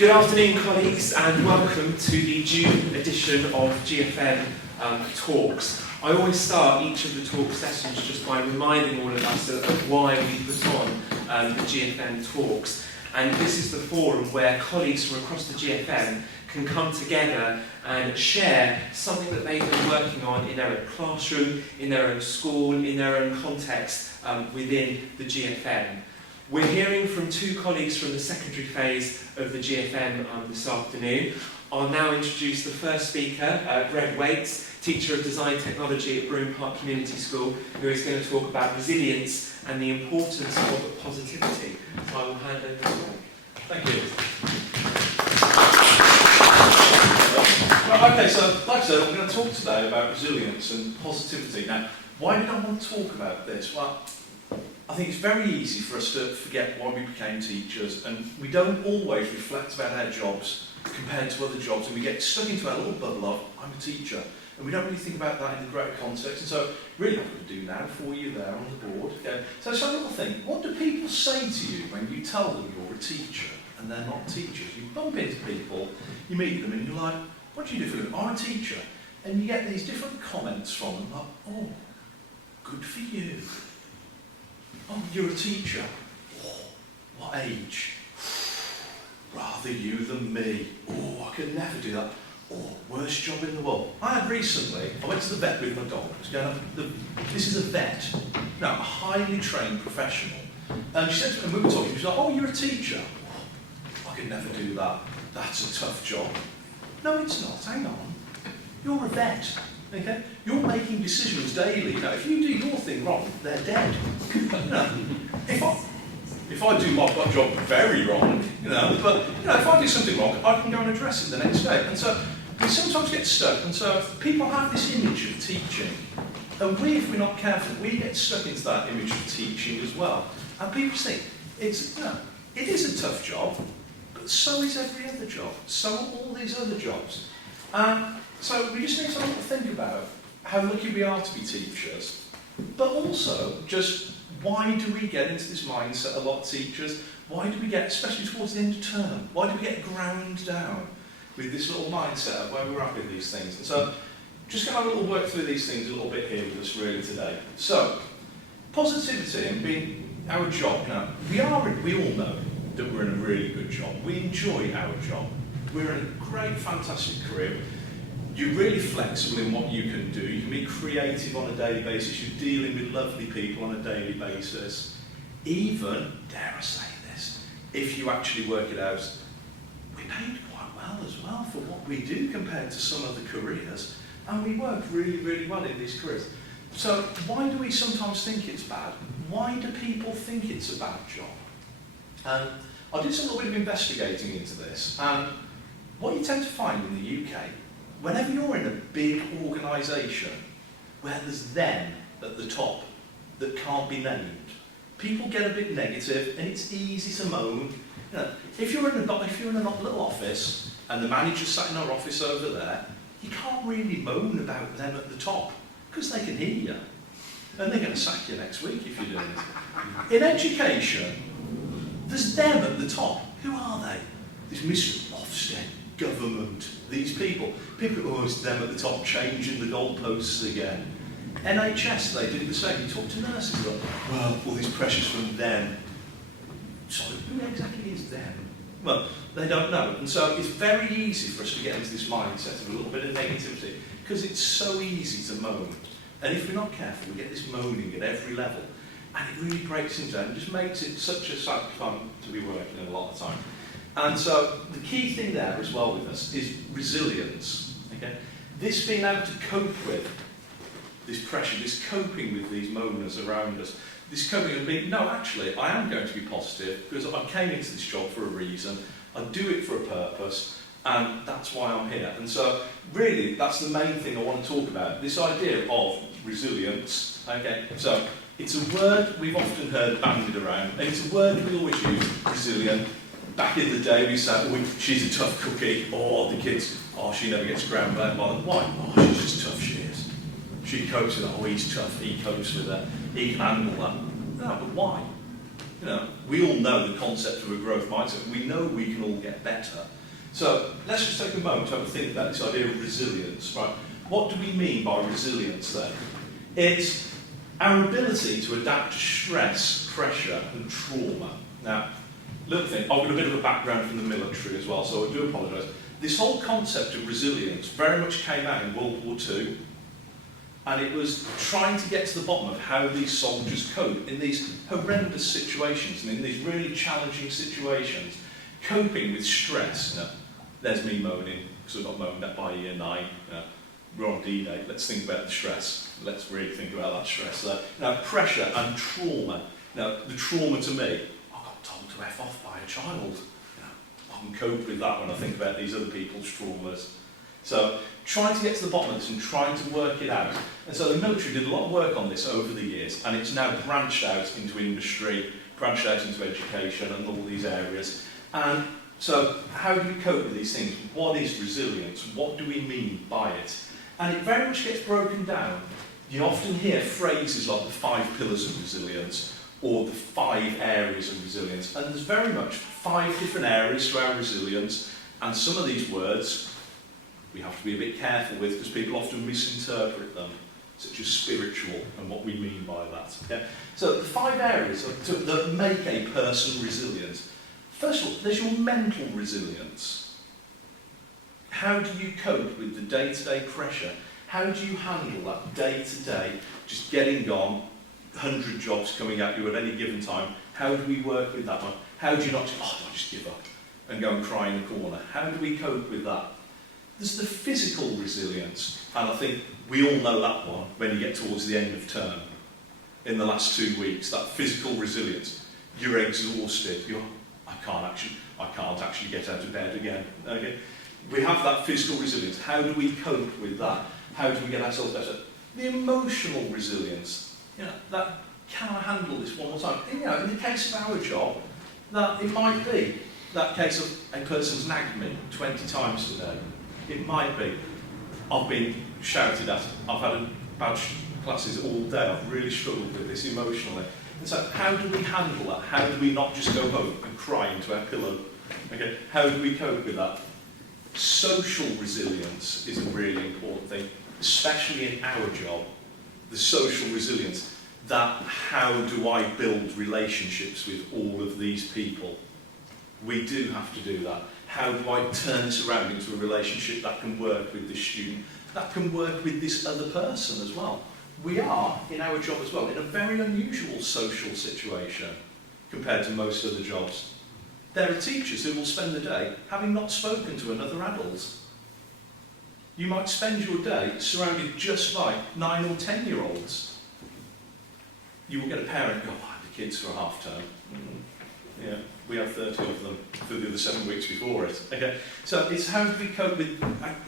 Good afternoon, colleagues, and welcome to the June edition of GFM Talks. I always start each of the talk sessions just by reminding all of us of why we put on the GFM Talks. And this is the forum where colleagues from across the GFM can come together and share something that they've been working on in their own classroom, in their own school, in their own context within the GFM. We're hearing from two colleagues from the secondary phase of the GFM this afternoon. I'll now introduce the first speaker, Brune, teacher of design technology at Brune Community School, who is going to talk about resilience and the importance of positivity. So I will hand over to Brune. Thank you. Well, okay, so like I said, I'm going to talk today about resilience and positivity. Now, why did I want to talk about this? Well, I think it's very easy for us to forget why we became teachers, and we don't always reflect about our jobs compared to other jobs, and we get stuck into our little bubble of, I'm a teacher, and we don't really think about that in the greater context. And so, really what I'm going to do now for you there on the board. Okay? So it's a little thing. What do people say to you when you tell them you're a teacher and they're not teachers? You bump into people, you meet them, and you're like, what do you do for them? I'm a teacher. And you get these different comments from them, like, oh, good for you. Oh, you're a teacher. Oh, what age? Rather you than me. Oh, I could never do that. Oh, worst job in the world. I went to the vet with my dog. This is a vet. Now, a highly trained professional. And she said to me, and we were talking, she was like, oh, you're a teacher. Oh, I could never do that. That's a tough job. No, it's not. Hang on. You're a vet. Okay? You're making decisions daily. Now, if you do your thing wrong, they're dead. If I do my job very wrong, but if I do something wrong, I can go and address it the next day. And so we sometimes get stuck. And so people have this image of teaching, and if we're not careful, we get stuck into that image of teaching as well. And people think it is a tough job, but so is every other job. So are all these other jobs. So we just need to think about how lucky we are to be teachers, but also just why do we get into this mindset, a lot of teachers, why do we get, especially towards the end of term, why do we get ground down with this little mindset of where we're at with these things? And so just going to have a little work through these things a little bit here with us really today. So, positivity and being our job, we all know that we're in a really good job. We enjoy our job. We're in a great, fantastic career. You're really flexible in what you can do. You can be creative on a daily basis. You're dealing with lovely people on a daily basis. Even, dare I say this, if you actually work it out, we're paid quite well as well for what we do compared to some other careers. And we work really, really well in these careers. So why do we sometimes think it's bad? Why do people think it's a bad job? I did some little bit of investigating into this. And what you tend to find in the UK, whenever you're in a big organisation where there's them at the top that can't be named, people get a bit negative and it's easy to moan. If you're in a little office and the manager's sat in our office over there, you can't really moan about them at the top because they can hear you. And they're going to sack you next week if you're doing it. In education, there's them at the top. Who are they? There's Mr. Ofsted, government, these people. People, it's them at the top changing the goalposts again. NHS, they do the same. You talk to nurses, like, well, all these pressures from them. So who exactly is them? Well, they don't know. And so it's very easy for us to get into this mindset of a little bit of negativity because it's so easy to moan. And if we're not careful, we get this moaning at every level. And it really breaks things down and just makes it such a sad fun to be working a lot of time. And so the key thing there as well with us is resilience. Okay? This being able to cope with this pressure, this coping with these moaners around us, this coping and being, no, actually, I am going to be positive because I came into this job for a reason, I do it for a purpose, and that's why I'm here. And so really, that's the main thing I want to talk about, this idea of resilience. Okay? So it's a word we've often heard bandied around, and it's a word we always use, resilient. Back in the day, we said, oh, she's a tough cookie, or the kids, oh, she never gets ground by them. Why? Oh, she's just tough, she is. She copes with it, oh, he's tough, he copes with it, he can handle that. No, but why? You know, we all know the concept of a growth mindset. We know we can all get better. So let's just take a moment to have a think about this idea of resilience, right? What do we mean by resilience then? It's our ability to adapt to stress, pressure and trauma. Now, little thing, I've got a bit of a background from the military as well, so I do apologise. This whole concept of resilience very much came out in World War II, and it was trying to get to the bottom of how these soldiers cope in these horrendous situations and in these really challenging situations, coping with stress. You know, there's me moaning, because I got moaned at by year 9. You know, we're on D-Day, let's think about the stress. Let's really think about that stress there. Now, pressure and trauma. Now, the trauma to me, I got told to F off by a child. You know, I can cope with that when I think about these other people's traumas. So, trying to get to the bottom of this and trying to work it out. And so the military did a lot of work on this over the years, and it's now branched out into industry, branched out into education and all these areas. And so, how do we cope with these things? What is resilience? What do we mean by it? And it very much gets broken down. You often hear phrases like the 5 pillars of resilience or the 5 areas of resilience. And there's very much 5 different areas to our resilience. And some of these words we have to be a bit careful with because people often misinterpret them, such as spiritual and what we mean by that. Yeah? So the 5 areas that make a person resilient. First of all, there's your mental resilience. How do you cope with the day-to-day pressure? How do you handle that day-to-day, just getting on, 100 jobs coming at you at any given time? How do we work with that one? How do you not just, I'll just give up and go and cry in the corner? How do we cope with that? There's the physical resilience, and I think we all know that one when you get towards the end of term. In the last 2 weeks, that physical resilience, you're exhausted, I can't actually get out of bed again. Okay? We have that physical resilience. How do we cope with that? How do we get ourselves better? The emotional resilience, you know, that can I handle this one more time? And, you know, in the case of our job, that it might be that case of a person's nagged me 20 times today. It might be. I've been shouted at. I've had bad classes all day. I've really struggled with this emotionally. And so how do we handle that? How do we not just go home and cry into our pillow? Okay, how do we cope with that? Social resilience is a really important thing, especially in our job. The social resilience, that how do I build relationships with all of these people? We do have to do that. How do I turn this around into a relationship that can work with this student, that can work with this other person as well? We are, in our job as well, in a very unusual social situation compared to most other jobs. There are teachers who will spend the day having not spoken to another adult. You might spend your day surrounded just by 9 or 10-year-olds. You will get a parent go, I had the kids for a half term. Yeah, we have 30 of them for the other 7 weeks before it. Okay, so it's how do we cope with,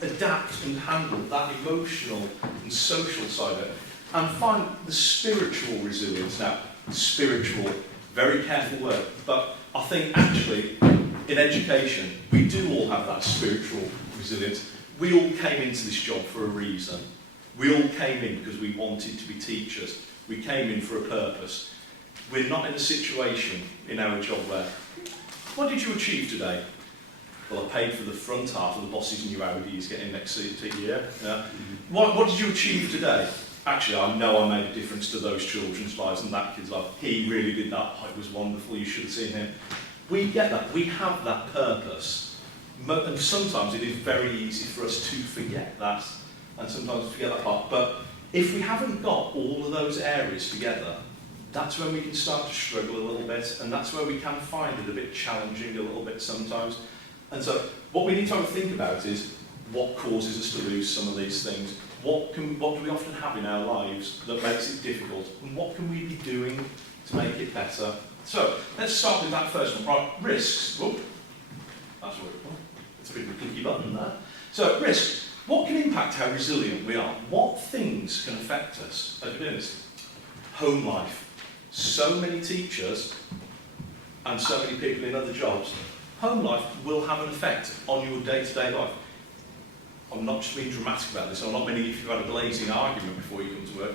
adapt and handle that emotional and social side of it. And find the spiritual resilience. Now, spiritual, very careful word, but I think actually in education we do all have that spiritual resilience. We all came into this job for a reason. We all came in because we wanted to be teachers. We came in for a purpose. We're not in a situation in our job where, what did you achieve today? Well, I paid for the front half of the boss's new Audi he's getting next year. Yeah. What did you achieve today? Actually, I know I made a difference to those children's lives and that kid's life. He really did that. Oh, it was wonderful. You should have seen him. We get that. We have that purpose. And sometimes it is very easy for us to forget that. And sometimes we forget that part. But if we haven't got all of those areas together, that's when we can start to struggle a little bit. And that's where we can find it a bit challenging a little bit sometimes. And so what we need to think about is what causes us to lose some of these things. What do we often have in our lives that makes it difficult? And what can we be doing to make it better? So, let's start with that first one. Right, risks. Whoop. That's what it's a bit of a clicky button there. So, risks. What can impact how resilient we are? What things can affect us as we do this? Home life. So many teachers and so many people in other jobs. Home life will have an effect on your day-to-day life. I'm not just being dramatic about this. I'm not meaning if you've had a blazing argument before you come to work.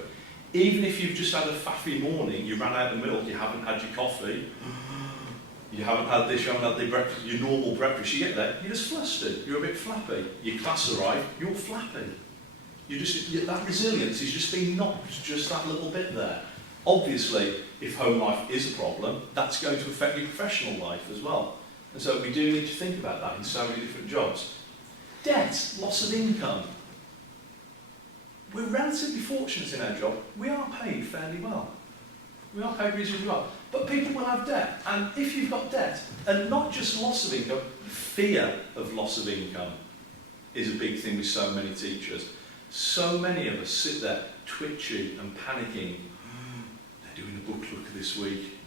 Even if you've just had a faffy morning, you ran out of milk, you haven't had your coffee, you haven't had this, you haven't had the breakfast, your normal breakfast, you get there, you're just flustered, you're a bit flappy. Your class arrive, you're flappy. That resilience is just being knocked just that little bit there. Obviously, if home life is a problem, that's going to affect your professional life as well. And so we do need to think about that in so many different jobs. Debt, loss of income. We're relatively fortunate in our job. We are paid fairly well. We are paid reasonably well. But people will have debt. And if you've got debt, and not just loss of income, fear of loss of income is a big thing with so many teachers. So many of us sit there twitchy and panicking. They're doing a book look this week.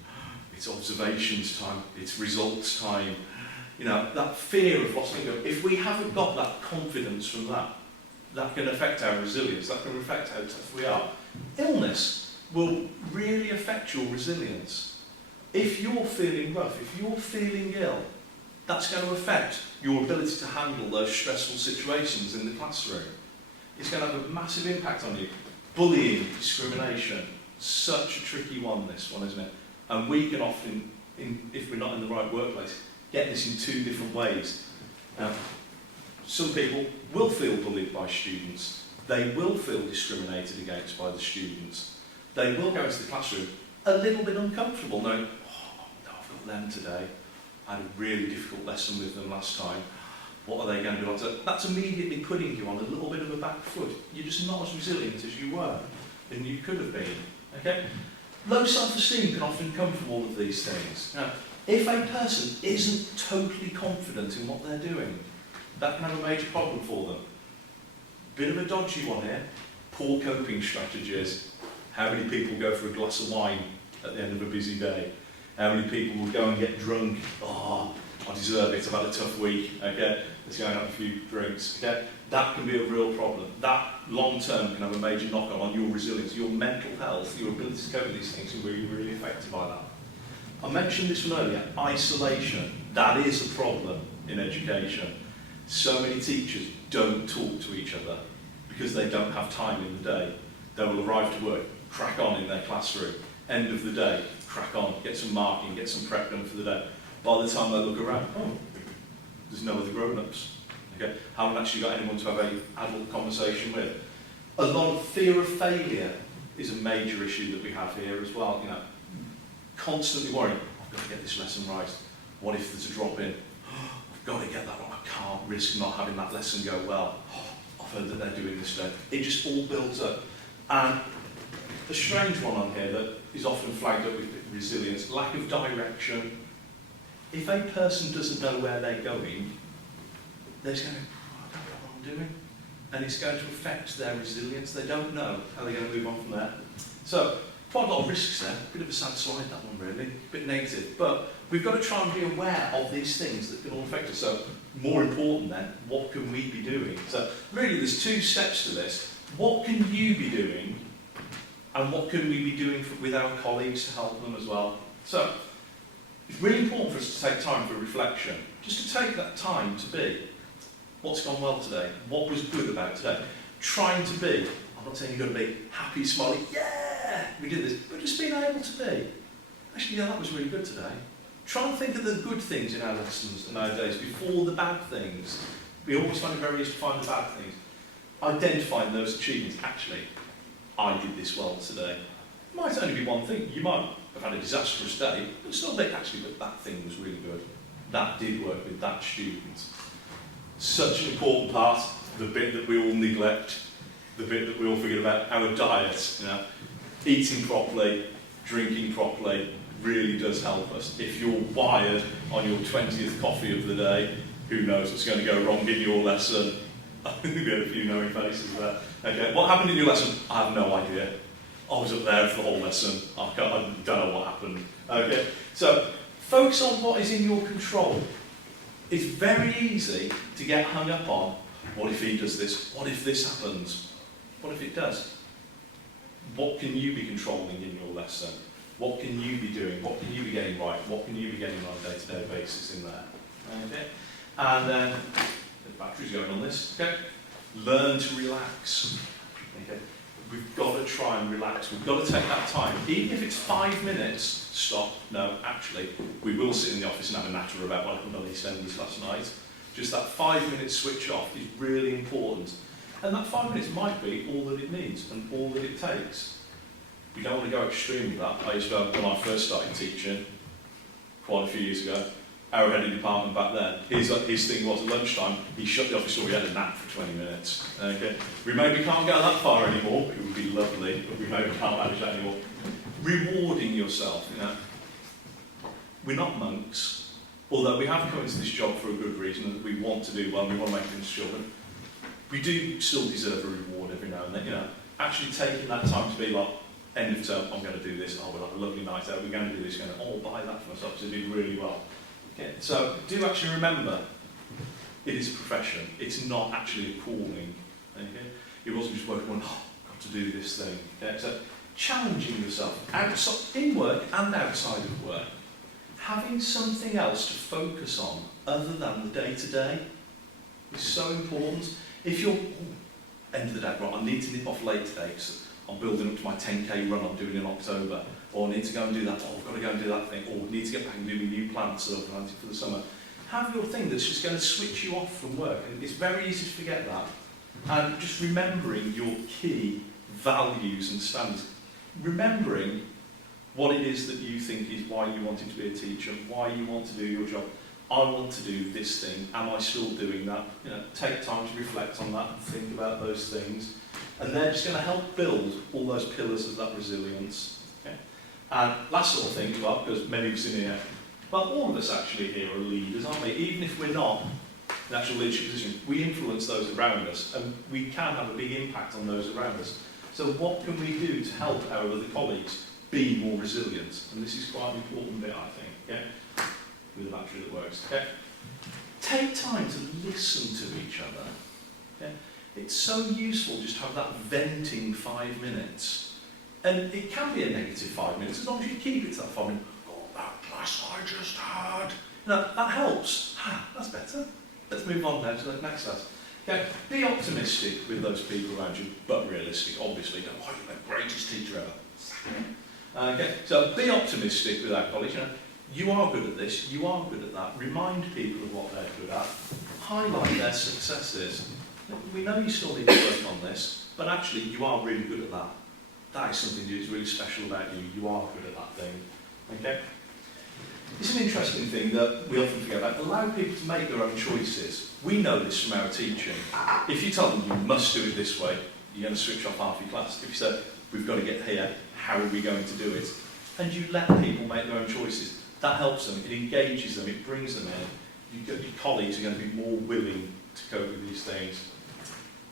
It's observations time. It's results time. You know, that fear of loss of income. If we haven't got that confidence from that, that can affect our resilience. That can affect how tough we are. Illness will really affect your resilience. If you're feeling rough, if you're feeling ill, that's going to affect your ability to handle those stressful situations in the classroom. It's going to have a massive impact on you. Bullying, discrimination, such a tricky one, this one, isn't it? And we can often, if we're not in the right workplace, get this in two different ways. Some people will feel bullied by students. They will feel discriminated against by the students. They will go into the classroom a little bit uncomfortable, knowing, oh, no, I've got them today. I had a really difficult lesson with them last time. What are they going to do? That's immediately putting you on a little bit of a back foot. You're just not as resilient as you were, and you could have been. Okay? Low self-esteem can often come from all of these things. Now, if a person isn't totally confident in what they're doing, that can have a major problem for them. Bit of a dodgy one here. Poor coping strategies. How many people go for a glass of wine at the end of a busy day? How many people will go and get drunk? Oh, I deserve it, I've had a tough week. Okay, let's go and have a few drinks. Okay, that can be a real problem. That long term can have a major knock on your resilience, your mental health, your ability to cope with these things can be really affected by that. I mentioned this one earlier, isolation. That is a problem in education. So many teachers don't talk to each other because they don't have time in the day. They will arrive to work, crack on in their classroom, end of the day, crack on, get some marking, get some prep done for the day. By the time they look around, oh, there's no other grown-ups. Okay? Haven't actually got anyone to have an adult conversation with. A lot of fear of failure is a major issue that we have here as well. You know, constantly worrying, I've got to get this lesson right. What if there's a drop in? I've got to get that wrong. I can't risk not having that lesson go well. I've heard that they're doing this today. It just all builds up. And the strange one on here that is often flagged up with resilience, lack of direction. If a person doesn't know where they're going, they're just going, I don't know what I'm doing. And it's going to affect their resilience. They don't know how they're going to move on from there. So, quite a lot of risks there. A bit of a sad slide, that one, really. A bit negative. But we've got to try and be aware of these things that can all affect us. So, more important then, what can we be doing? So, really, there's two steps to this. What can you be doing? And what can we be doing with our colleagues to help them as well? So, it's really important for us to take time for reflection. Just to take that time to be, what's gone well today? What was good about today? Trying to be, I'm not saying you've got to be happy, smiling, yeah, we did this, but just being able to be. Actually, yeah, that was really good today. Try and think of the good things in our lessons and our days before the bad things. We always find it very easy to find the bad things. Identifying those achievements. Actually, I did this well today. It might only be one thing. You might have had a disastrous day, but still think, actually, but that thing was really good. That did work with that student. Such an important part, the bit that we all neglect, the bit that we all forget about, our diet. You know, eating properly, drinking properly really does help us. If you're wired on your 20th coffee of the day, who knows what's going to go wrong in your lesson? I think we had a few knowing faces there. Okay, what happened in your lesson? I have no idea. I was up there for the whole lesson. I don't know what happened. Okay, so focus on what is in your control. It's very easy to get hung up on, what if he does this? What if this happens? What if it does? What can you be controlling in your lesson? What can you be doing? What can you be getting right? What can you be getting on a day-to-day basis in there? Okay, and then the battery's going on this. Okay, learn to relax. Okay, we've got to try and relax. We've got to take that time. Even if it's 5 minutes, stop. No, actually, we will sit in the office and have a natter about what happened on EastEnders last night. Just that 5 minute switch off is really important. And that 5 minutes might be all that it needs and all that it takes. We don't want to go extreme with that. I used to have, when I first started teaching, quite a few years ago, our head of department back then, his thing was at lunchtime, he shut the office door, we had a nap for 20 minutes. Okay. We maybe can't go that far anymore, it would be lovely, but we maybe can't manage that anymore. Rewarding yourself, you know. We're not monks, although we have come into this job for a good reason, and we want to do well, and we want to make things to children. We do still deserve a reward every now and then, you know. Actually taking that time to be like, end of term, I'm going to do this, oh, we'll have a lovely night out, we're going to do this, I'll buy that for myself to do really well. Okay, so do actually remember, it is a profession, it's not actually a calling. Okay? It wasn't just working on, oh, I've got to do this thing. Okay? So challenging yourself, outside, in work and outside of work, having something else to focus on other than the day-to-day is so important. If you're, end of the day, right, I need to nip off late today because I'm building up to my 10k run I'm doing in October, or I need to go and do that, or I've got to go and do that thing, or I need to get back and do my new plants that I've planted for the summer. Have your thing that's just going to switch you off from work, and it's very easy to forget that. And just remembering your key values and standards. Remembering what it is that you think is why you wanted to be a teacher, why you want to do your job. I want to do this thing, am I still doing that? You know, take time to reflect on that and think about those things. And they're just going to help build all those pillars of that resilience. Okay? And last sort of thing as well, because many of us in here, well, all of us actually here are leaders, aren't we? Even if we're not in actual leadership position, we influence those around us, and we can have a big impact on those around us. So what can we do to help our other colleagues be more resilient? And this is quite an important bit, I think, okay? With a battery that works, okay? Take time to listen to each other, okay? It's so useful just to have that venting 5 minutes. And it can be a negative 5 minutes, as long as you keep it to that 5 minutes. Oh, that class I just had. You know, that helps. Ah, that's better. Let's move on now to the next class. Okay, be optimistic with those people around you, but realistic, obviously. Don't, oh, you're the greatest teacher ever. Okay, so be optimistic with our colleagues. You know, you are good at this, you are good at that. Remind people of what they're good at. Highlight their successes. We know you still need to work on this, but actually you are really good at that. That is something that is really special about you. You are good at that thing. Okay? It's an interesting thing that we often forget about. Allow people to make their own choices. We know this from our teaching. If you tell them you must do it this way, you're going to switch off half your class. If you say, we've got to get here, how are we going to do it? And you let people make their own choices. That helps them, it engages them, it brings them in. Your colleagues are going to be more willing to cope with these things.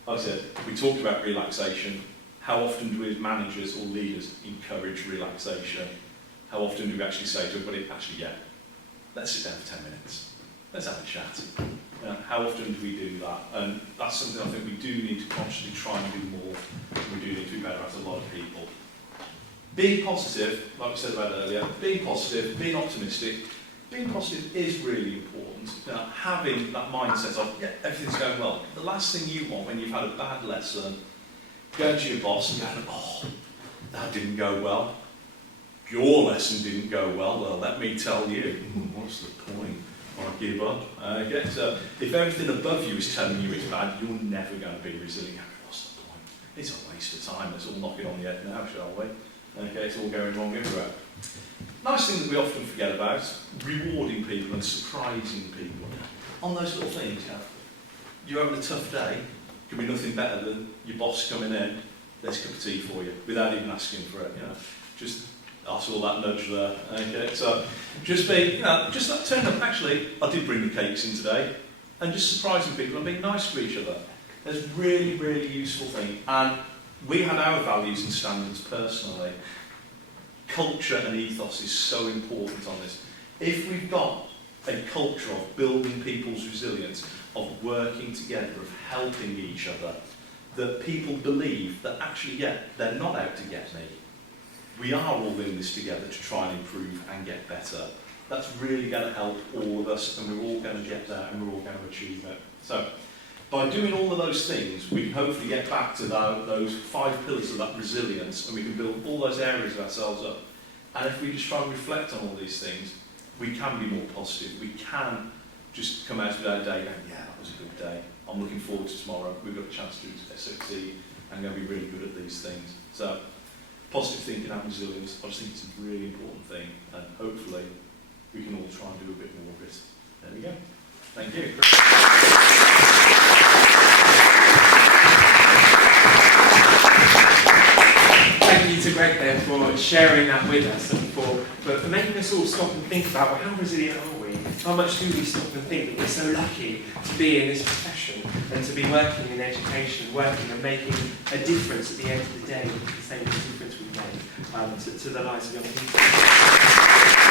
Like I said, we talked about relaxation. How often do we as managers or leaders encourage relaxation? How often do we actually say to everybody, actually, yeah, let's sit down for 10 minutes. Let's have a chat. How often do we do that? And that's something I think we do need to consciously try and do more. We do need to be better at a lot of people. Being positive, like we said about earlier, being positive, being optimistic. Being positive is really important. Having that mindset of, yeah, everything's going well. The last thing you want when you've had a bad lesson, going to your boss and going, oh, that didn't go well. Your lesson didn't go well. Well, let me tell you, what's the point? I give up. Okay, so if everything above you is telling you it's bad, you're never going to be resilient. What's the point? It's a waste of time. Let's all knock it on the head now, shall we? Okay, it's all going wrong everywhere. Nice thing that we often forget about, rewarding people and surprising people. On those little things, you're having a tough day, could be nothing better than your boss coming in, there's a cup of tea for you, without even asking for it, Just ask all that nudge there, okay? So, just be, just that turn up, actually, I did bring the cakes in today, and just surprising people and being nice to each other. There's a really, really useful thing, and we had our values and standards personally. Culture and ethos is so important on this. If we've got a culture of building people's resilience, of working together, of helping each other, that people believe that actually, yeah, they're not out to get me. We are all in this together to try and improve and get better. That's really going to help all of us, and we're all going to get there, and we're all going to achieve it. So, by doing all of those things, we can hopefully get back to those 5 pillars of that resilience, and we can build all those areas of ourselves up. And if we just try and reflect on all these things, we can be more positive. We can just come out of our day going, yeah, that was a good day. I'm looking forward to tomorrow. We've got a chance to succeed. I'm going to be really good at these things. So, positive thinking and resilience, I just think it's a really important thing, and hopefully we can all try and do a bit more of it. There we go. Thank you. Thank you to Greg there for sharing that with us and for making us all stop and think about, well, how resilient are we? How much do we stop and think that we're so lucky to be in this profession and to be working in education, working and making a difference at the end of the day, the same difference we make to the lives of young people.